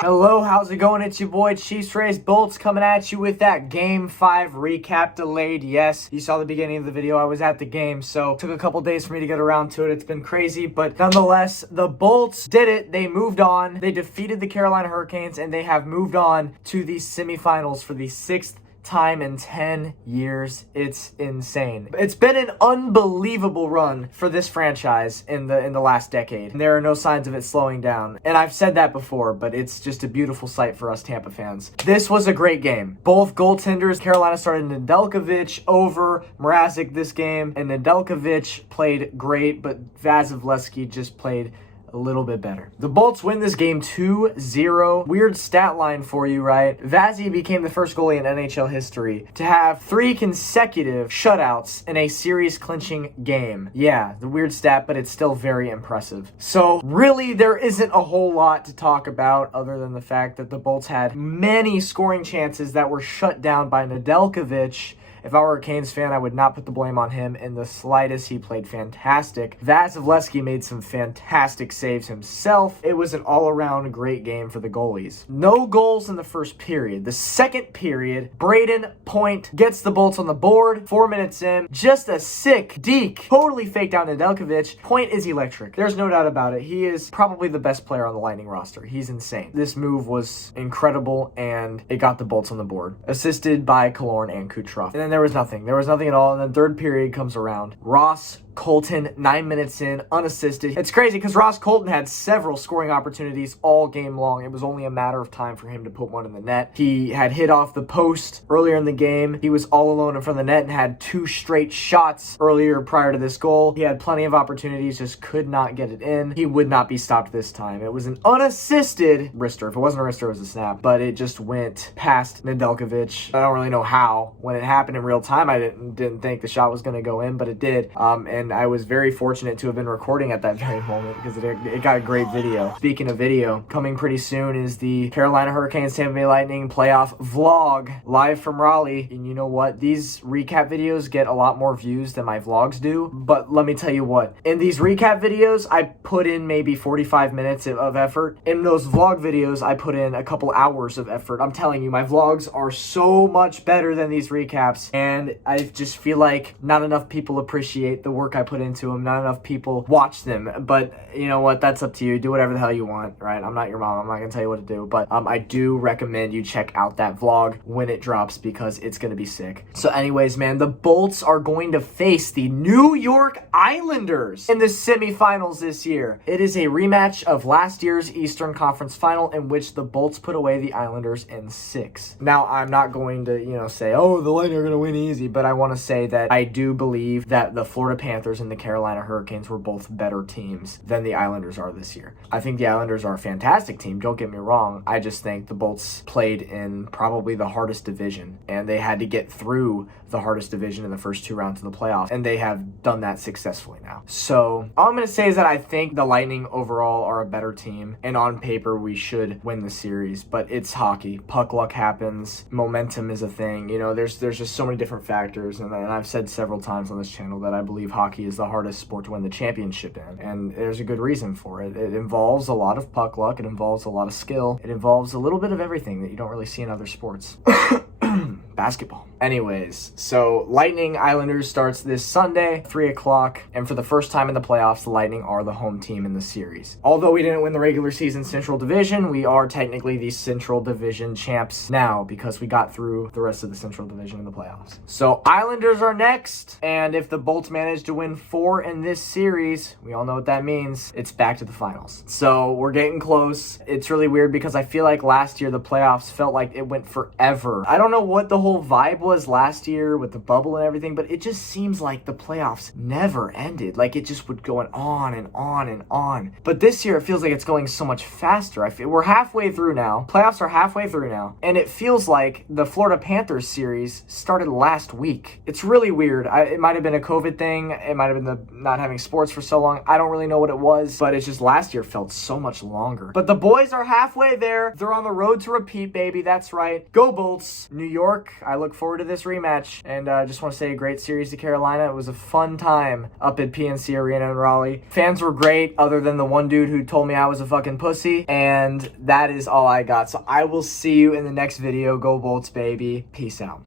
Hello, how's it going? It's your boy Chiefs Race Bolts coming at you with that Game 5 recap delayed. Yes, you saw the beginning of the video. I was at the game, so it took a couple days for me to get around to it. It's been crazy, but nonetheless, the Bolts did it. They moved on. They defeated the Carolina Hurricanes, and they have moved on to the semifinals for the 6th time in 10 years. It's insane. It's been an unbelievable run for this franchise in the last decade. And there are no signs of it slowing down. And I've said that before, but it's just a beautiful sight for us Tampa fans. This was a great game. Both goaltenders, Carolina started Nedeljkovic over Mrazek this game, and Nedeljkovic played great, but Vasilevsky just played a little bit better. The Bolts win this game 2-0. Weird stat line for you, right? Vazzy became the first goalie in NHL history to have 3 consecutive shutouts in a series-clinching game. Yeah, the weird stat, but it's still very impressive. So, really, there isn't a whole lot to talk about other than the fact that the Bolts had many scoring chances that were shut down by Nedeljkovic. If I were a Canes fan, I would not put the blame on him in the slightest. He played fantastic. Vasilevsky made some fantastic saves himself. It was an all-around great game for the goalies. No goals in the first period. The second period, Braden Point gets the Bolts on the board. 4 minutes in, just a sick deke. Totally faked out Nedeljkovic. Point is electric. There's no doubt about it. He is probably the best player on the Lightning roster. He's insane. This move was incredible, and it got the Bolts on the board. Assisted by Killorn and Kucherov. And then there was nothing. There was nothing at all. And then third period comes around. Ross Colton, 9 minutes in, unassisted. It's crazy because Ross Colton had several scoring opportunities all game long. It was only a matter of time for him to put one in the net. He had hit off the post earlier in the game. He was all alone in front of the net and had 2 straight shots earlier prior to this goal. He had plenty of opportunities, just could not get it in. He would not be stopped this time. It was an unassisted wrister. If it wasn't a wrister, it was a snap. But it just went past Nedeljkovic. I don't really know how. When it happened in real time, I didn't think the shot was going to go in, but it did. And I was very fortunate to have been recording at that very moment because it got a great video. Speaking of video, coming pretty soon is the Carolina Hurricanes Tampa Bay Lightning playoff vlog live from Raleigh. And you know what? These recap videos get a lot more views than my vlogs do. But let me tell you what, in these recap videos, I put in maybe 45 minutes of effort. In those vlog videos, I put in a couple hours of effort. I'm telling you, my vlogs are so much better than these recaps. And I just feel like not enough people appreciate the work I put into them. Not enough people watch them. But you know what? That's up to you. Do whatever the hell you want, right? I'm not your mom. I'm not going to tell you what to do. But I do recommend you check out that vlog when it drops because it's going to be sick. So anyways, man, the Bolts are going to face the New York Islanders in the semifinals this year. It is a rematch of last year's Eastern Conference Final in which the Bolts put away the Islanders in 6. Now, I'm not going to, say, oh, the Lightning are going to win easy, but I want to say that I do believe that the Florida Panthers and the Carolina Hurricanes were both better teams than the Islanders are this year. I think the Islanders are a fantastic team, don't get me wrong. I just think the Bolts played in probably the hardest division, and they had to get through the hardest division in the first 2 rounds of the playoffs, and they have done that successfully now. So all I'm going to say is that I think the Lightning overall are a better team, and on paper we should win the series, but it's hockey. Puck luck happens. Momentum is a thing. There's just so many different factors, and I've said several times on this channel that I believe hockey is the hardest sport to win the championship in, and there's a good reason for it. It involves a lot of puck luck. It involves a lot of skill. It involves a little bit of everything that you don't really see in other sports. Basketball. Anyways, so Lightning Islanders starts this Sunday, 3 o'clock, and for the first time in the playoffs, the Lightning are the home team in the series. Although we didn't win the regular season Central Division, we are technically the Central Division champs now because we got through the rest of the Central Division in the playoffs. So Islanders are next, and if the Bolts manage to win 4 in this series, we all know what that means. It's back to the finals. So we're getting close. It's really weird because I feel like last year the playoffs felt like it went forever. I don't know what the whole vibe was last year with the bubble and everything, but it just seems like the playoffs never ended. Like it just would go on and on and on. But this year it feels like it's going so much faster. We're halfway through now. Playoffs are halfway through now. And it feels like the Florida Panthers series started last week. It's really weird. It might have been a COVID thing. It might have been the not having sports for so long. I don't really know what it was, but it's just last year felt so much longer. But the boys are halfway there. They're on the road to repeat, baby. That's right. Go Bolts. New York I look forward to this rematch, and I just want to say a great series to Carolina. It was a fun time up at PNC Arena in Raleigh. Fans were great, other than the one dude who told me I was a fucking pussy, and that is all I got. So I will see you in the next video. Go Bolts, baby. Peace out.